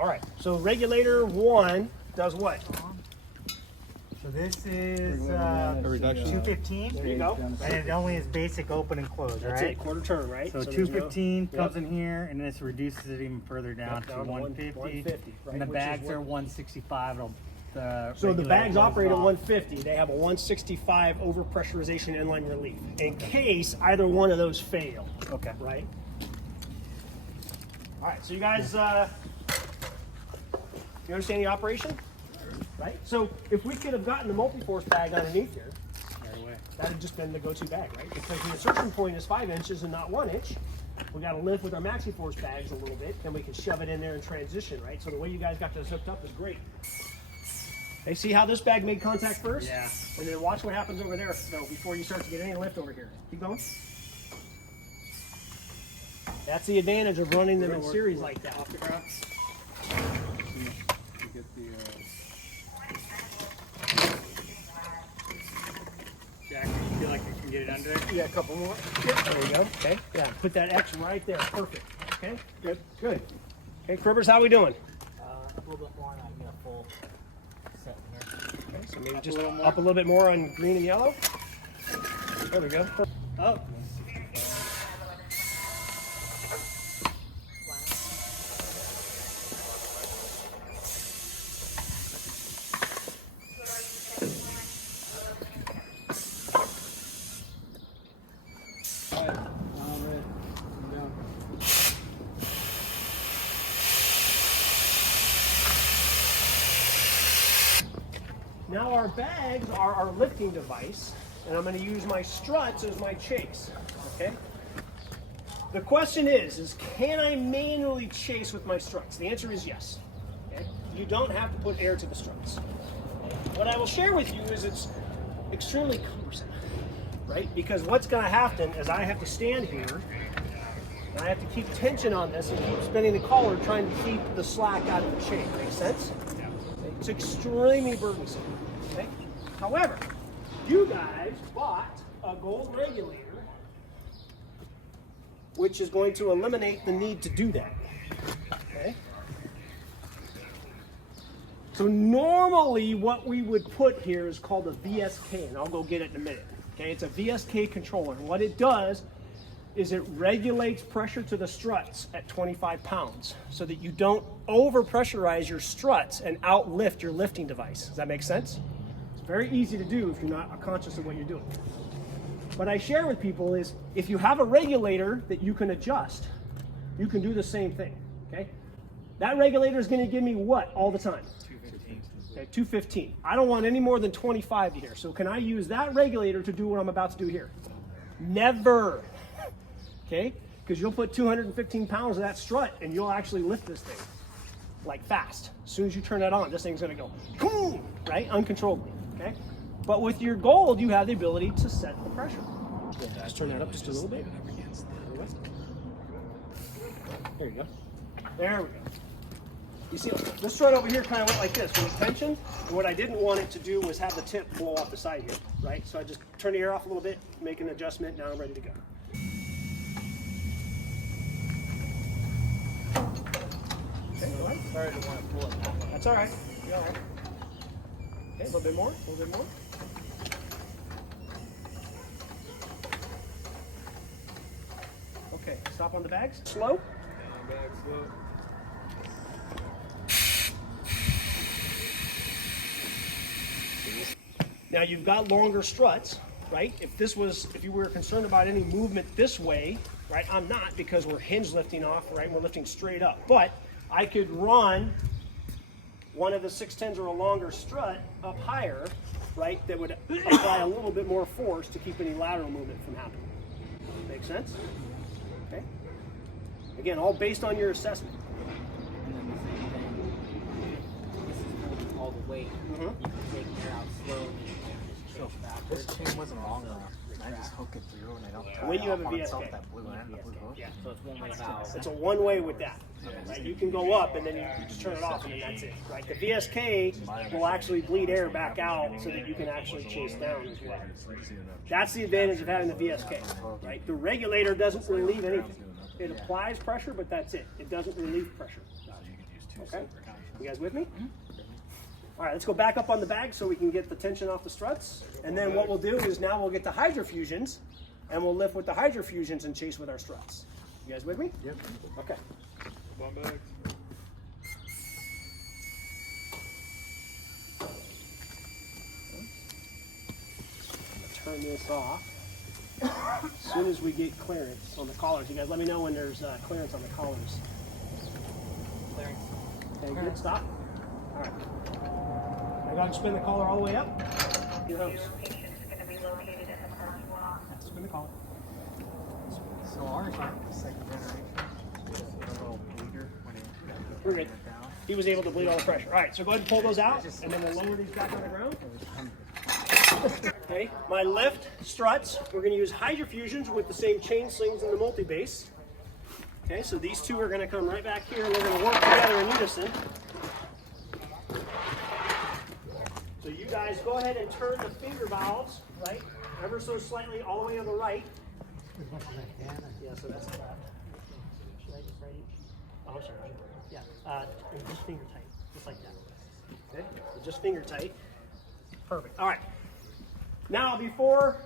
All right, so regulator 1 does what? So this is A reduction. 215. There you go. And it only is basic open and close, That's right? it, quarter turn, right? So there's 215 no- comes yep. in here, and this reduces it even further down Yep, to down to 150. 150, right, And the which is bags what- are 165. So the bags operate at off. 150. They have a 165 overpressurization inline relief in case either one of those fail. Okay. Right? All right, so you guys, you understand the operation? Right? So if we could have gotten the Multiforce bag underneath here, that had just been the go-to bag, right? Because the insertion point is 5 inches and not 1 inch. We got to live with our Maxiforce bags a little bit, then we can shove it in there and transition, right? So the way you guys got this hooked up is great. Hey, see how this bag made contact first? Yeah. And then watch what happens over there, though, before you start to get any lift over here. Keep going. That's the advantage of running them in series like that. You get the, Jack, you feel like you can get it under there? Yeah, a couple more. Yep, there you go. Okay, yeah, put that X right there. Perfect. Okay, good, good. Okay, Cribbers, how we doing? A little bit more and I get a full set in here. Okay, so maybe just up a little bit more on green and yellow. There we go. Oh. Now our bags are our lifting device, and I'm going to use my struts as my chase, okay? The question is can I manually chase with my struts? The answer is yes, okay? You don't have to put air to the struts. What I will share with you is it's extremely cumbersome, right? Because what's going to happen is I have to stand here, and I have to keep tension on this and keep spinning the collar trying to keep the slack out of the chain. Make sense? It's extremely burdensome. Okay? However, you guys bought a gold regulator, which is going to eliminate the need to do that. Okay? So normally what we would put here is called a VSK, and I'll go get it in a minute. Okay? It's a VSK controller, and what it does is it regulates pressure to the struts at 25 pounds so that you don't over pressurize your struts and outlift your lifting device. Does that make sense? It's very easy to do if you're not conscious of what you're doing. What I share with people is if you have a regulator that you can adjust, you can do the same thing, okay? That regulator is going to give me what all the time? 215. Okay, 215. I don't want any more than 25 here. So can I use that regulator to do what I'm about to do here? Never. Okay? Because you'll put 215 pounds of that strut and you'll actually lift this thing like fast. As soon as you turn that on, this thing's going to go boom, right? Uncontrollably. Okay? But with your gold, you have the ability to set the pressure. Just turn that up just a little bit. There you go. There we go. You see, this strut over here kind of went like this with tension, and what I didn't want it to do was have the tip blow off the side here, right? So I just turn the air off a little bit, make an adjustment, now I'm ready to go. Okay, all right. Sorry to want to pull it that way. That's all right. You're all right. Okay, a little bit more, a little bit more. Okay, stop on the bags. Slow. back slow. Now you've got longer struts, right? If you were concerned about any movement this way, right? I'm not, because we're hinge lifting off, right? We're lifting straight up. But I could run one of the 610s or a longer strut up higher, right? That would apply a little bit more force to keep any lateral movement from happening. Make sense? Okay. Again, all based on your assessment. And then the same thing. This is holding all the weight. Mm-hmm. You can take it out slowly and just chase backwards. This chain wasn't long enough. I just hook it through and I don't try When you have it a off on itself, VSK. that blue end, the blue hook. Yeah. So it's one way valve. It's a one-way with that, right? You can go up and then you just turn it off and then that's it, right? The VSK will actually bleed air back out so that you can actually chase down as well. That's the advantage of having the VSK, right? The regulator doesn't relieve anything. It applies pressure, but that's it. It doesn't relieve pressure. Okay. You guys with me? All right, let's go back up on the bag so we can get the tension off the struts. And then what we'll do is now we'll get the Hydra Fusions and we'll lift with the Hydra Fusions and chase with our struts. You guys with me? Yep. Okay. One bags. Turn this off. As soon as we get clearance on the collars, you guys let me know when there's clearance on the collars. Clearance. Okay, good, stop. All right. I got to spin the collar all the way up. Your hose. Spin the collar. So ours aren't the second generation. Just a little bleeder when it We're good. went down. He was able to bleed all the pressure. All right, so go ahead and pull those out, and then we'll lower these back on the ground. Okay, my lift struts, we're going to use Hydra Fusions with the same chain slings and the multi-base. Okay, so these two are going to come right back here, and they're going to work together in unison. So you guys go ahead and turn the finger valves, right, ever so slightly all the way to the right. Yeah, so that's that. Should I just write it? Oh, I'm sorry. Yeah, and just finger tight, just like that. Okay, so just finger tight. Perfect. All right. Now, before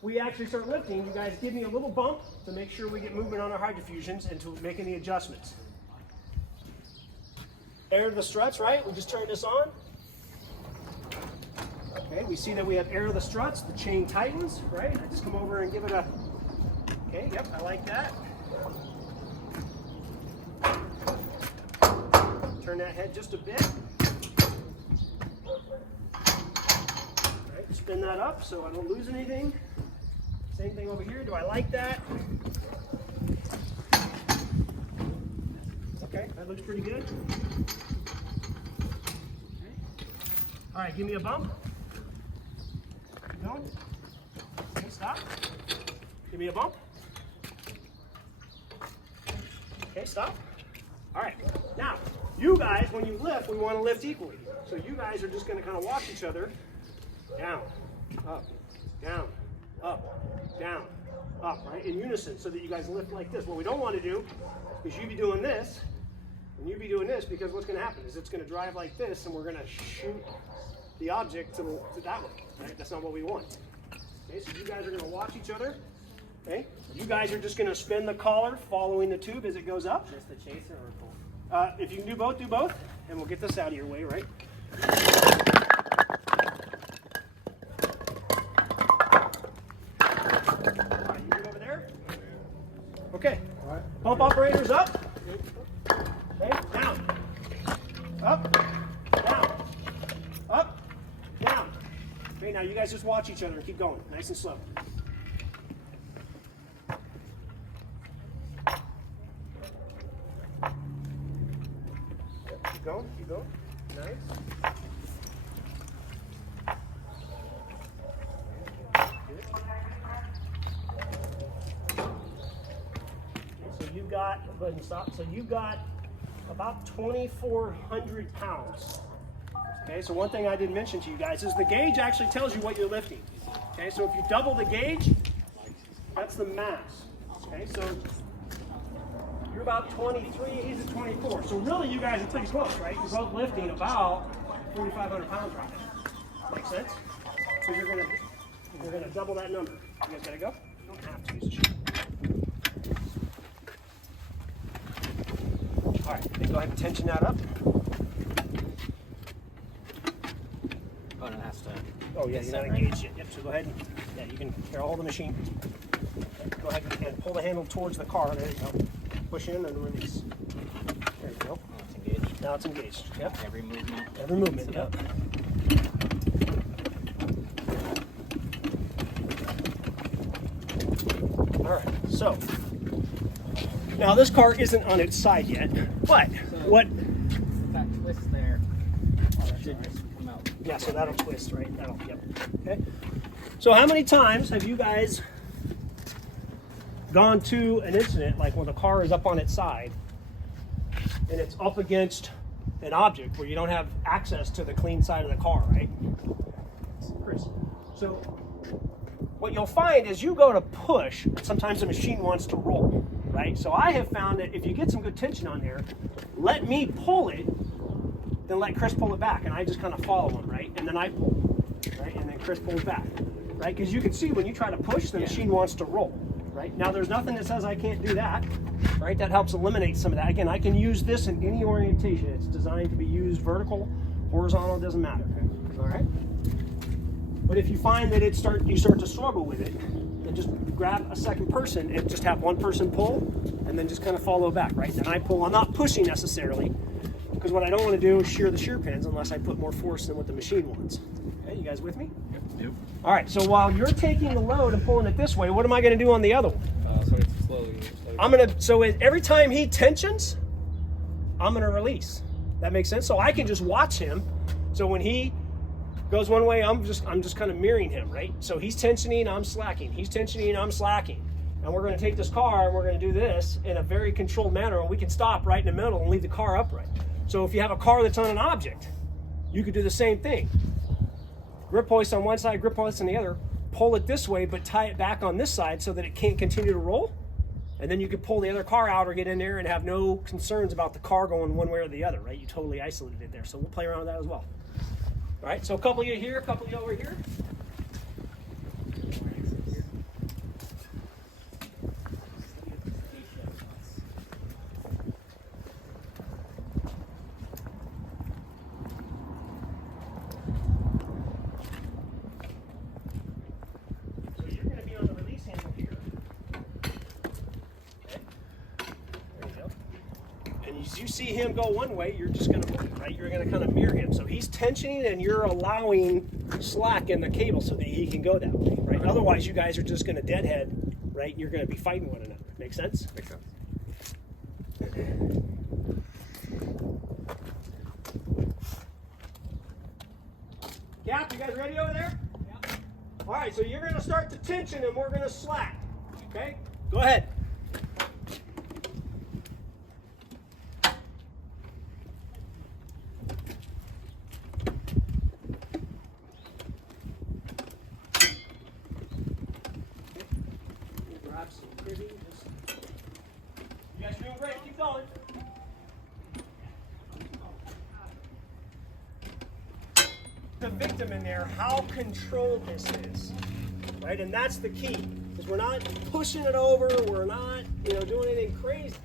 we actually start lifting, you guys give me a little bump to make sure we get movement on our Hydra Fusions and to make any adjustments. Air to the struts, right? We just turned this on. Okay, we see that we have air to the struts. The chain tightens, right? I just come over and give it a... Okay, yep, I like that. Turn that head just a bit. Spin that up so I don't lose anything. Same thing over here. Do I like that? Okay, that looks pretty good. Okay. All right, give me a bump. Keep going. Okay, stop. Give me a bump. Okay, stop. All right, now, you guys, when you lift, we want to lift equally. So you guys are just going to kind of watch each other. Down, up, down, up, down, up, right? In unison so that you guys lift like this. What we don't want to do is you be doing this and you be doing this, because what's going to happen is it's going to drive like this and we're going to shoot the object to that way, right? That's not what we want. Okay, so you guys are going to watch each other. Okay, you guys are just going to spin the collar following the tube as it goes up. Just the chaser or both? If you can do both, and we'll get this out of your way, right? Okay, pump operators up, okay, down, up, down, up, down. Okay, now you guys just watch each other and keep going, nice and slow. Keep going, nice. Go ahead and stop. So you've got about 2,400 pounds. Okay, so one thing I didn't mention to you guys is the gauge actually tells you what you're lifting. Okay, so if you double the gauge, that's the mass. Okay, so you're about 23, he's at 24. So really you guys are pretty close, right? You're both lifting about 4,500 pounds right now. Make sense? So you're gonna double that number. You guys gotta go? You don't have to use the sheet. All right, then go ahead and tension that up. Oh, no, that's the... Oh yeah, you're not engaged yet. Yep, so go ahead and, yeah, you can, here, I'll hold the machine. Okay, go ahead and pull the handle towards the car. There you go. Push in and release. There you go. Oh, it's engaged. Now it's engaged. Yep. Every movement. Every movement, yep. All right, so now this car isn't on its side yet, but what? That twist there. Oh, that should just come out. Yeah, so that'll twist, right? That'll, yep. Okay. So how many times have you guys gone to an incident like when the car is up on its side and it's up against an object where you don't have access to the clean side of the car, right? Chris. So what you'll find is you go to push, sometimes the machine wants to roll, right? So I have found that if you get some good tension on there, let me pull it then let Chris pull it back, and I just kind of follow him, right? And then I pull, right? And then Chris pulls back, right? Because you can see when you try to push, the machine wants to roll, right? Now there's nothing that says I can't do that, right? That helps eliminate some of that. Again, I can use this in any orientation. It's designed to be used vertical, horizontal, it doesn't matter, all right? But if you find that you start to struggle with it, then just grab a second person and just have one person pull, and then just kind of follow back, right? Then I pull. I'm not pushing necessarily, because what I don't want to do is shear the shear pins unless I put more force than what the machine wants. Okay, you guys with me? Yep. All right, so while you're taking the load and pulling it this way, what am I going to do on the other one? So it's slowly. Every time he tensions, I'm going to release. That makes sense? So I can just watch him. So when he goes one way, I'm just kind of mirroring him, right? So he's tensioning, I'm slacking. He's tensioning, I'm slacking. And we're going to take this car and we're going to do this in a very controlled manner, and we can stop right in the middle and leave the car upright. So if you have a car that's on an object, you could do the same thing. Grip hoist on one side, grip hoist on the other. Pull it this way, but tie it back on this side so that it can't continue to roll. And then you could pull the other car out or get in there and have no concerns about the car going one way or the other, right? You totally isolated it there. So we'll play around with that as well. All right, so a couple of you here, a couple of you over here. So you're going to be on the release handle here. Okay. There you go. And as you see him go one way, you're just going to move, right? You're going to kind of mirror him. So he's tensioning and you're allowing slack in the cable so that he can go that way, right? Otherwise, you guys are just going to deadhead, right? You're going to be fighting one another. Make sense? Makes sense. Cap, you guys ready over there? Yeah. All right, so you're going to start the tension and we're going to slack. Okay? Go ahead. Grab some cribbing. You guys are doing great. Keep going. The victim in there how controlled this is, right? And that's the key, because we're not pushing it over, we're not, doing anything crazy.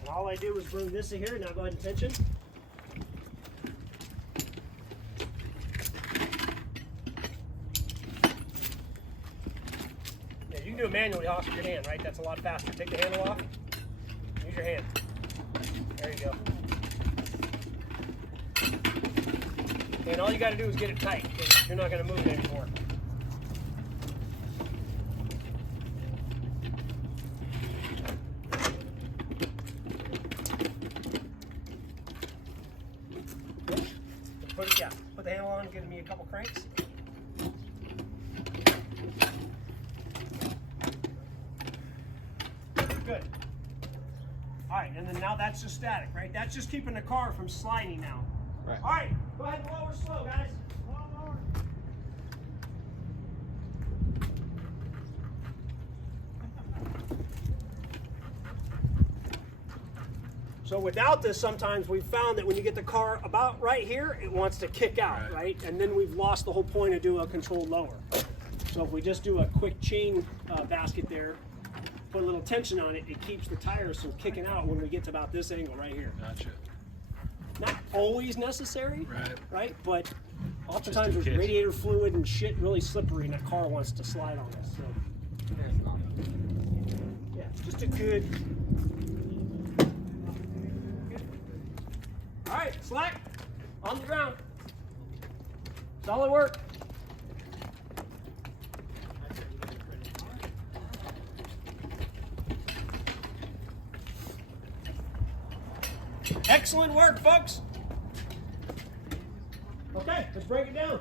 And all I did was bring this in here. Now go ahead and tension. You can do it manually, Hoss, with your hand, right? That's a lot faster. Take the handle off. Use your hand. There you go. And all you got to do is get it tight, because you're not going to move it anymore. Put the handle on, give me a couple cranks. Good. All right, and then now that's just static, right? That's just keeping the car from sliding now. Right. All right, go ahead and lower slow, guys. Lower. So without this, sometimes we've found that when you get the car about right here, it wants to kick out, right? And then we've lost the whole point of doing a controlled lower. So if we just do a quick chain basket there, put a little tension on it, it keeps the tires from kicking out when we get to about this angle right here. Gotcha. Not always necessary, right? But oftentimes Just there's in case. radiator fluid and shit really slippery and that car wants to slide on us. So yeah, just a good. All right, slack on the ground. Solid work. Excellent work, folks. Okay, let's break it down.